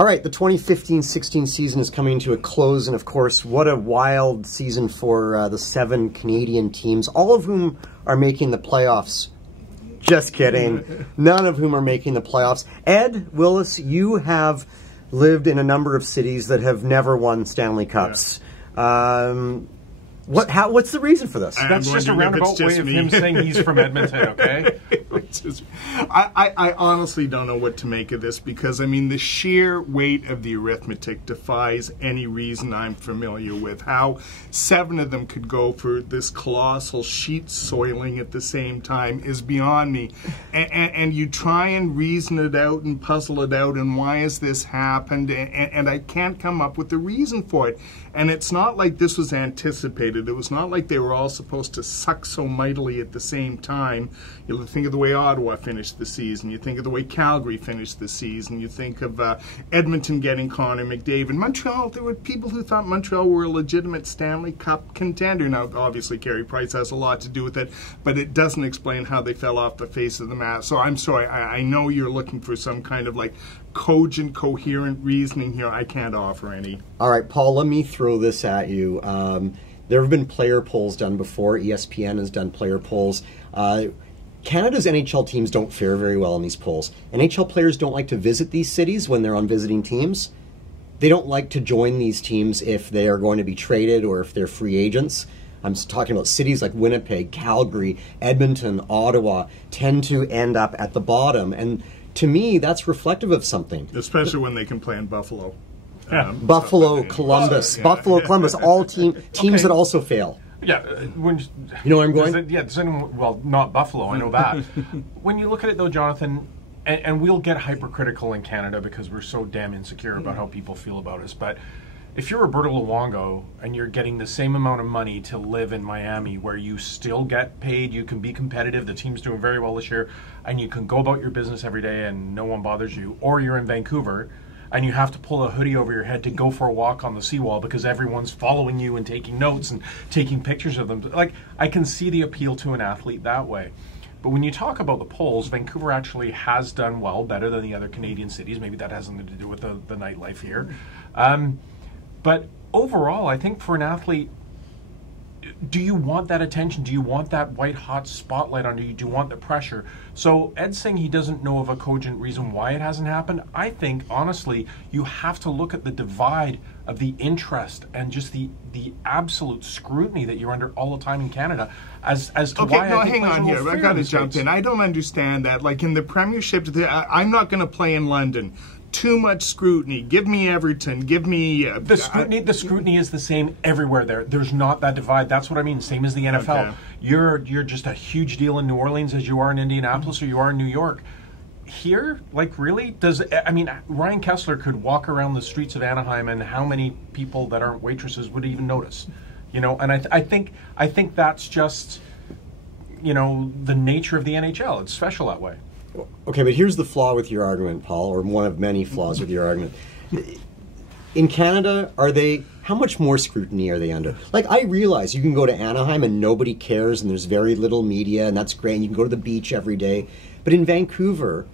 All right, the 2015-16 season is coming to a close, and of course, what a wild season for the 7 Canadian teams, all of whom are making the playoffs. Just kidding. None of whom are making the playoffs. Ed Willis, you have lived in a number of cities that have never won Stanley Cups. Yeah. What's the reason for this? That's just a roundabout way of him saying he's from Edmonton, okay? I honestly don't know what to make of this because, I mean, the sheer weight of the arithmetic defies any reason I'm familiar with. How 7 of them could go for this colossal sheet soiling at the same time is beyond me. And you try and reason it out and puzzle it out, and why has this happened? And I can't come up with a reason for it. And it's not like this was anticipated. It was not like they were all supposed to suck so mightily at the same time. You think of the way Ottawa finished the season. You think of the way Calgary finished the season. You think of Edmonton getting Connor McDavid. Montreal, there were people who thought Montreal were a legitimate Stanley Cup contender. Now, obviously, Carey Price has a lot to do with it, but it doesn't explain how they fell off the face of the map. So I'm sorry. I know you're looking for some kind of like cogent, coherent reasoning here. I can't offer any. All right, Paul, let me throw this at you. There have been player polls done before. ESPN has done player polls. Canada's NHL teams don't fare very well in these polls. NHL players don't like to visit these cities when they're on visiting teams. They don't like to join these teams if they are going to be traded or if they're free agents. I'm talking about cities like Winnipeg, Calgary, Edmonton, Ottawa tend to end up at the bottom. And to me, that's reflective of something. Especially when they can play in Buffalo. Buffalo, Columbus, Columbus, all teams that also fail. Yeah, when you know where I'm going? Does anyone, well, not Buffalo, I know that. When you look at it though, Jonathan, and we'll get hypercritical in Canada because we're so damn insecure about how people feel about us, but if you're Roberto Luongo and you're getting the same amount of money to live in Miami where you still get paid, you can be competitive, the team's doing very well this year, and you can go about your business every day and no one bothers you, or you're in Vancouver and you have to pull a hoodie over your head to go for a walk on the seawall because everyone's following you and taking notes and taking pictures of them. Like, I can see the appeal to an athlete that way. But when you talk about the polls, Vancouver actually has done well, better than the other Canadian cities. Maybe that has something to do with the nightlife here. But overall, I think for an athlete, do you want that attention? Do you want that white-hot spotlight on you? Do you want the pressure? So Ed's saying he doesn't know of a cogent reason why it hasn't happened. I think, honestly, you have to look at the divide of the interest and just the absolute scrutiny that you're under all the time in Canada as to why. Okay, no, hang on here. I got to jump in. I don't understand that. Like in the Premiership, I'm not going to play in London. Too much scrutiny. Give me Everton. Give me the scrutiny. The scrutiny is the same everywhere. There's not that divide. That's what I mean. Same as the NFL. Okay. You're just a huge deal in New Orleans as you are in Indianapolis or you are in New York. Here, like, really, Ryan Kessler could walk around the streets of Anaheim, and how many people that aren't waitresses would even notice? You know, and I think that's just, you know, the nature of the NHL. It's special that way. Okay, but here's the flaw with your argument, Paul, or one of many flaws with your argument. In Canada, how much more scrutiny are they under? Like, I realize you can go to Anaheim and nobody cares and there's very little media and that's great and you can go to the beach every day. But in Vancouver,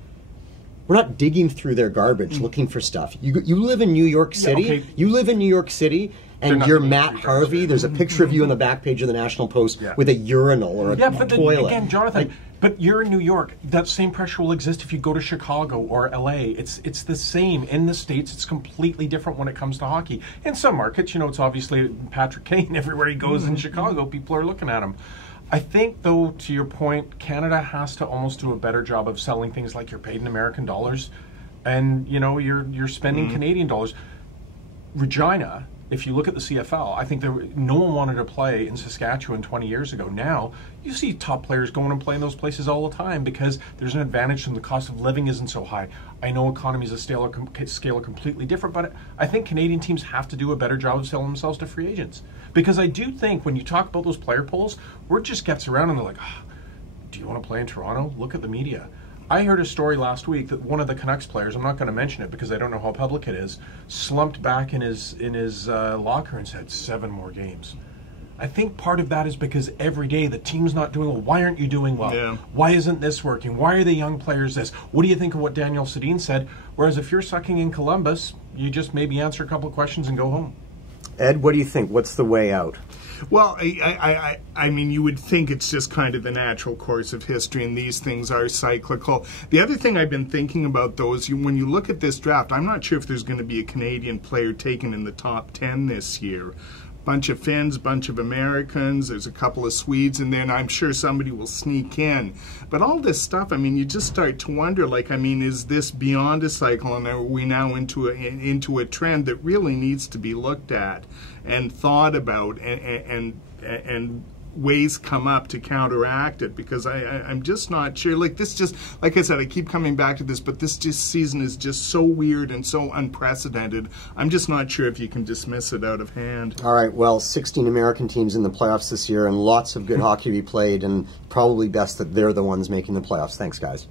we're not digging through their garbage looking for stuff. You live in New York City. Yeah, okay. You live in New York City and you're Matt Harvey. There's a picture of you on the back page of the National Post with a urinal or a toilet. Again, Jonathan, but you're in New York. That same pressure will exist if you go to Chicago or LA. It's the same. In the States, it's completely different when it comes to hockey. In some markets, you know, it's obviously Patrick Kane. Everywhere he goes in Chicago, people are looking at him. I think, though, to your point, Canada has to almost do a better job of selling things like you're paid in American dollars and, you know, you're spending Canadian dollars. Regina, if you look at the CFL, I think no one wanted to play in Saskatchewan 20 years ago. Now, you see top players going and playing those places all the time because there's an advantage and the cost of living isn't so high. I know economies of scale are completely different, but I think Canadian teams have to do a better job of selling themselves to free agents. Because I do think when you talk about those player polls, word just gets around and they're like, do you want to play in Toronto? Look at the media. I heard a story last week that one of the Canucks players, I'm not going to mention it because I don't know how public it is, slumped back in his locker and said 7 more games. I think part of that is because every day the team's not doing well. Why aren't you doing well? Yeah. Why isn't this working? Why are the young players this? What do you think of what Daniel Sedin said? Whereas if you're sucking in Columbus, you just maybe answer a couple of questions and go home. Ed, what do you think? What's the way out? Well, I mean, you would think it's just kind of the natural course of history, and these things are cyclical. The other thing I've been thinking about, though, is when you look at this draft, I'm not sure if there's going to be a Canadian player taken in the top 10 this year. Bunch of Finns, bunch of Americans, there's a couple of Swedes, and then I'm sure somebody will sneak in. But all this stuff, I mean, you just start to wonder, like, I mean, is this beyond a cycle, and are we now into a trend that really needs to be looked at and thought about, and ways come up to counteract it? Because I'm just not sure. Like, this just, like I said, I keep coming back to this, but this season is just so weird and so unprecedented. I'm just not sure if you can dismiss it out of hand. All right, well, 16 American teams in the playoffs this year, and lots of good hockey to be played, and probably best that they're the ones making the playoffs. Thanks, guys.